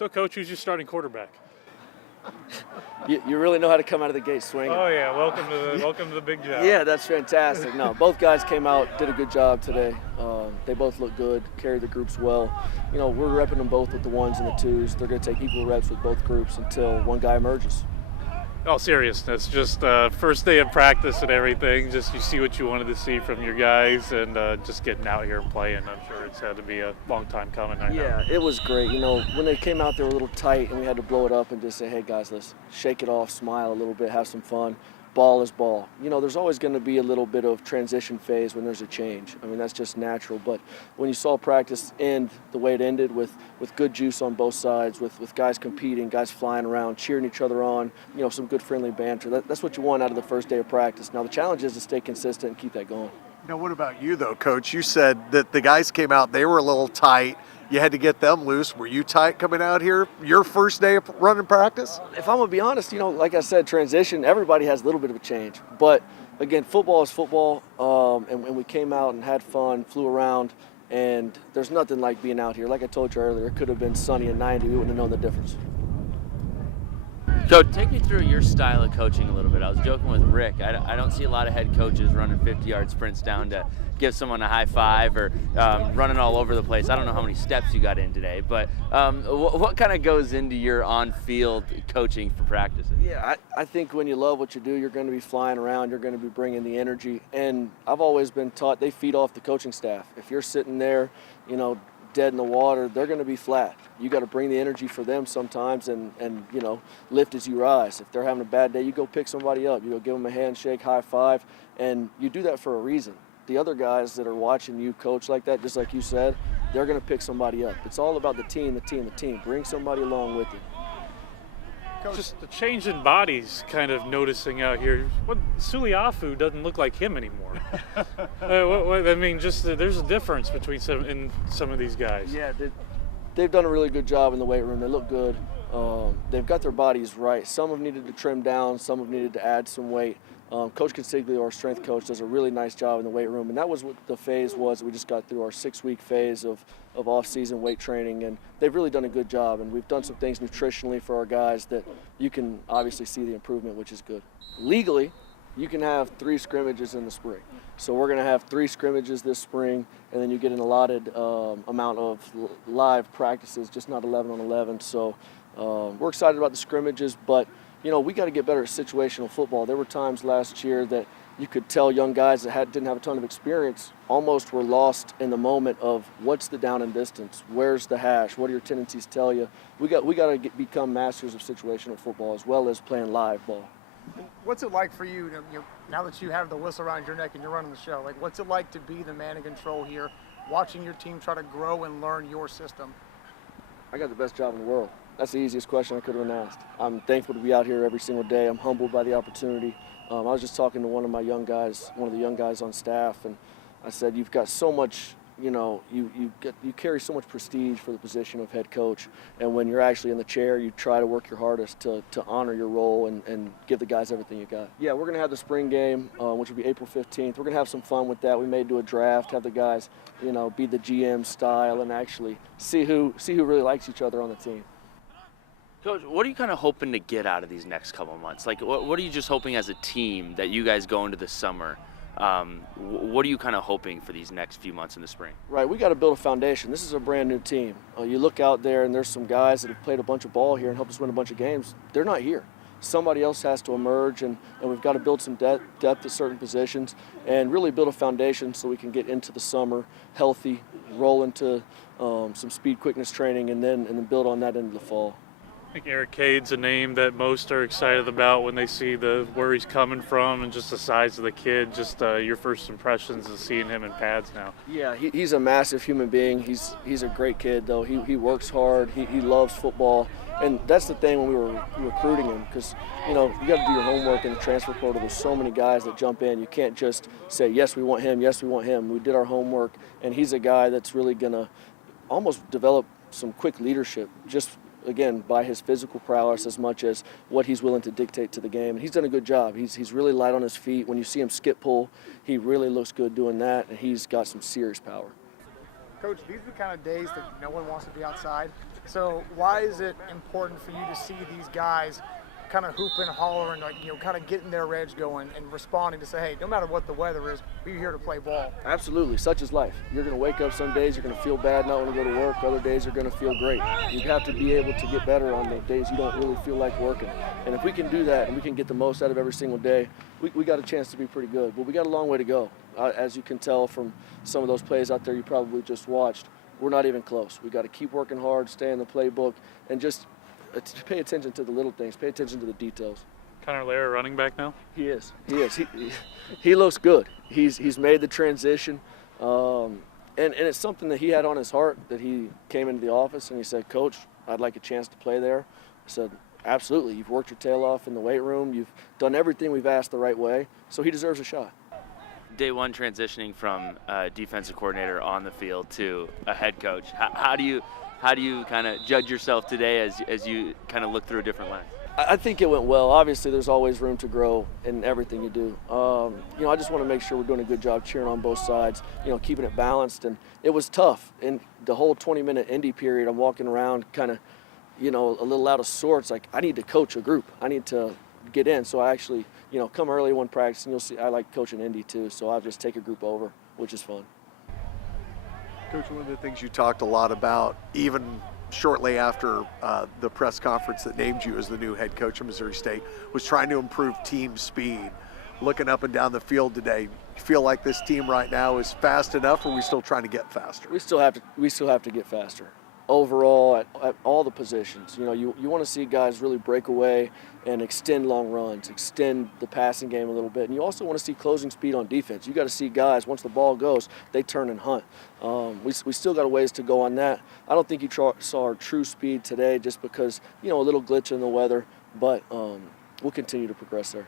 So, Coach, who's your starting quarterback? You really know how to come out of the gate swinging. Oh yeah, welcome to the big job. Yeah, that's fantastic. No, both guys came out, did a good job today. They both look good, carried the groups well. You know, we're repping them both with the ones and the twos. They're going to take equal reps with both groups until one guy emerges. All seriousness, just first day of practice and everything. Just you see what you wanted to see from your guys, and just getting out here and playing. I'm sure it's had to be a long time coming. I know. Yeah, it was great. You know, when they came out, they were a little tight, and we had to blow it up and just say, hey guys, let's shake it off, smile a little bit, have some fun. Ball is ball. You know, there's always going to be a little bit of transition phase when there's a change. I mean, that's just natural. But when you saw practice end the way it ended with good juice on both sides, with guys competing, guys flying around, cheering each other on, you know, some good friendly banter, that's what you want out of the first day of practice. Now, the challenge is to stay consistent and keep that going. Now, what about you, though, Coach? You said that the guys came out, they were a little tight. You had to get them loose. Were you tight coming out here your first day of running practice? If I'm going to be honest, you know, like I said, transition, everybody has a little bit of a change. But, again, football is football, and we came out and had fun, flew around, and there's nothing like being out here. Like I told you earlier, it could have been sunny and 90. We wouldn't have known the difference. Coach, take me through your style of coaching a little bit. I was joking with Rick. I don't see a lot of head coaches running 50-yard sprints down to give someone a high five or running all over the place. I don't know how many steps you got in today, but what kind of goes into your on-field coaching for practices? Yeah, I think when you love what you do, you're going to be flying around, you're going to be bringing the energy. And I've always been taught they feed off the coaching staff. If you're sitting there, you know, dead in the water, they're going to be flat. You got to bring the energy for them sometimes and you know, lift as you rise. If they're having a bad day, you go pick somebody up. You go give them a handshake, high five, and you do that for a reason. The other guys that are watching you coach like that, just like you said, they're going to pick somebody up. It's all about the team, the team, the team. Bring somebody along with you. Coach. Just the change in bodies, kind of noticing out here. Suliafu doesn't look like him anymore. I mean, just there's a difference between some of these guys. Yeah, they've done a really good job in the weight room. They look good. They've got their bodies right. Some have needed to trim down. Some have needed to add some weight. Coach Consiglio, our strength coach, does a really nice job in the weight room, and that was what the phase was. We just got through our 6-week phase of off-season weight training, and they've really done a good job, and we've done some things nutritionally for our guys that you can obviously see the improvement, which is good. Legally, you can have 3 scrimmages in the spring. So we're going to have 3 scrimmages this spring, and then you get an allotted amount of live practices, just not 11 on 11. So we're excited about the scrimmages, but you know, we got to get better at situational football. There were times last year that you could tell young guys that didn't have a ton of experience almost were lost in the moment of what's the down and distance, where's the hash, what do your tendencies tell you. We got to become masters of situational football as well as playing live ball. What's it like for you, now that you have the whistle around your neck and you're running the show? Like, what's it like to be the man in control here, watching your team try to grow and learn your system? I got the best job in the world. That's the easiest question I could have been asked. I'm thankful to be out here every single day. I'm humbled by the opportunity. I was just talking to one of the young guys on staff, and I said, you've got so much, you know, you carry so much prestige for the position of head coach, and when you're actually in the chair, you try to work your hardest to honor your role and give the guys everything you got. Yeah, we're going to have the spring game, which will be April 15th. We're going to have some fun with that. We may do a draft, have the guys, you know, be the GM style, and actually see who really likes each other on the team. Coach, what are you kind of hoping to get out of these next couple of months? Like, what are you just hoping as a team that you guys go into the summer? What are you kind of hoping for these next few months in the spring? Right, we got to build a foundation. This is a brand new team. You look out there and there's some guys that have played a bunch of ball here and helped us win a bunch of games. They're not here. Somebody else has to emerge, and we've got to build some depth at certain positions and really build a foundation so we can get into the summer healthy, roll into some speed quickness training, and then build on that into the fall. I think Eric Cade's a name that most are excited about when they see where he's coming from and just the size of the kid. Just your first impressions of seeing him in pads now. Yeah, he's a massive human being. He's a great kid, though. He works hard. He loves football. And that's the thing when we were recruiting him, because, you know, you got to do your homework in the transfer portal. There's so many guys that jump in. You can't just say, yes, we want him, yes, we want him. We did our homework, and he's a guy that's really going to almost develop some quick leadership just again, by his physical prowess as much as what he's willing to dictate to the game. And he's done a good job. He's really light on his feet. When you see him skip pull, he really looks good doing that, and he's got some serious power. Coach, these are the kind of days that no one wants to be outside, So why is it important for you to see these guys kind of hooping, hollering, like, kind of getting their edge going and responding to say, hey, no matter what the weather is, we're here to play ball? Absolutely. Such is life. You're going to wake up some days, you're going to feel bad, not want to go to work. Other days you're going to feel great. You have to be able to get better on the days you don't really feel like working. And if we can do that and we can get the most out of every single day, we got a chance to be pretty good. But we got a long way to go. As you can tell from some of those plays out there you probably just watched, we're not even close. We got to keep working hard, stay in the playbook, and just pay attention to the little things, pay attention to the details. Connor Lara running back now? He is. He looks good. He's made the transition, and it's something that he had on his heart that he came into the office and he said, Coach, I'd like a chance to play there. I said, absolutely. You've worked your tail off in the weight room. You've done everything we've asked the right way, so he deserves a shot. Day one, transitioning from a defensive coordinator on the field to a head coach. How do you kind of judge yourself today as you kind of look through a different lens? I think it went well. Obviously, there's always room to grow in everything you do. I just want to make sure we're doing a good job cheering on both sides, keeping it balanced. And it was tough. In the whole 20-minute Indy period, I'm walking around kind of, a little out of sorts. Like, I need to coach a group. I need to get in. So I actually, come early one practice, and you'll see I like coaching Indy too. So I'll just take a group over, which is fun. Coach, one of the things you talked a lot about, even shortly after the press conference that named you as the new head coach of Missouri State, was trying to improve team speed. Looking up and down the field today, you feel like this team right now is fast enough, or are we still trying to get faster? We still have to get faster. Overall, at all the positions, you want to see guys really break away and extend long runs, extend the passing game a little bit, and you also want to see closing speed on defense. You got to see guys, once the ball goes, they turn and hunt. We still got a ways to go on that. I don't think you saw our true speed today, just because a little glitch in the weather, but we'll continue to progress there.